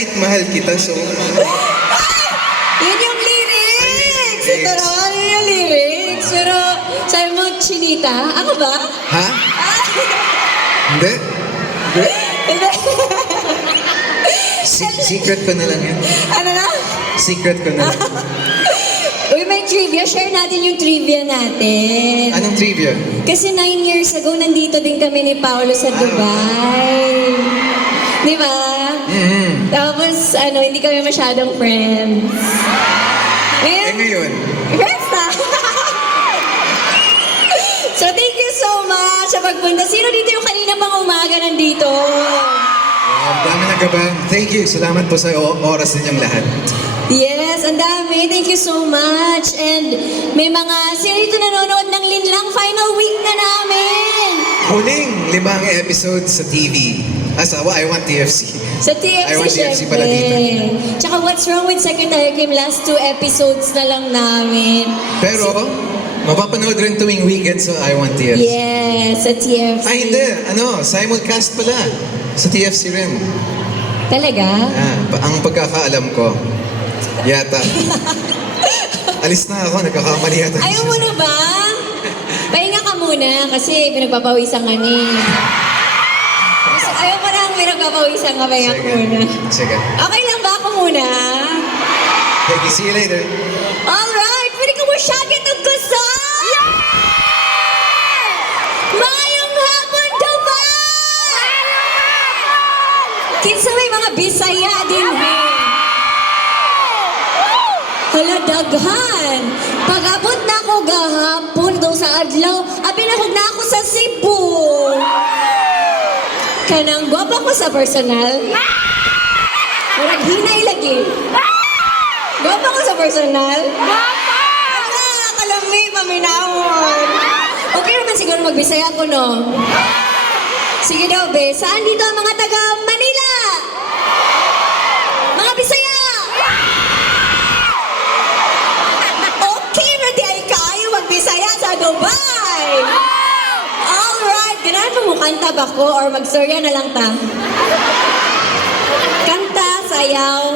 kahit mahal kita, so... Yun yung lyrics! Ito naman yun yung lyrics. Pero sabi mo, Chinita, ako ba? Ha? Hindi? Hindi. Secret ko na lang yun. Ano na? Secret ko na lang. Uy, may trivia. Share natin yung trivia natin. Anong trivia? Kasi 9 years ago, nandito din kami ni Paolo sa Dubai. Di ba? Tapos, hindi kami masyadong friends. Eh ngayon? Friends na! So, thank you so much sa pagpunta. Sino dito yung kanina pang umaga nandito? Dami na gabang. Thank you. Salamat po sa oras ninyong lahat. Yes, ang dami. Thank you so much. And may mga sino dito nanonood ng Linlang final week na namin. Huling 5 episodes sa TV. Asawa, I Want TFC. Sa TFC, I Want TFC pala dito. Tsaka What's Wrong with Secretary Kim, last 2 episodes na lang namin. Pero, mapapanood rin tuwing weekend sa I Want TFC. Yes, sa TFC. Ay, hindi. Simulcast pala. Sa TFC rin. Talaga? Ang pagkakaalam ko, yata. Alis na ako, nagkakamali yata. Ayaw mo na ba? Pahinga ka muna kasi pinagpapawisan ka ni. Ayaw mo na ang pinagpapawisan ka, pahinga ka muna. Sige. Okay lang ba ako muna? Thank you. See you later. Alright, pwede ko mo siya kitang gusto! Mayong hapon, Dubai! Kinsa may mga Bisaya din, Hala, daghan! Pag-abot na ako gahapon daw sa adlaw, abinahog na ako sa Cebu! Kanang gwapa ko sa personal. Murag hinay lagi. Gwapa ko sa personal. Wala, kalami, paminawon. Okay naman siguro magbisaya ko, no? Sige daw, be. Saan dito ang mga taga Manila? Mga Bisaya! Okay, ready ay kayo magbisaya sa Dubai! Alright, ganahan mo kanta ba ko or magstorya na lang ta? Kanta, sayaw.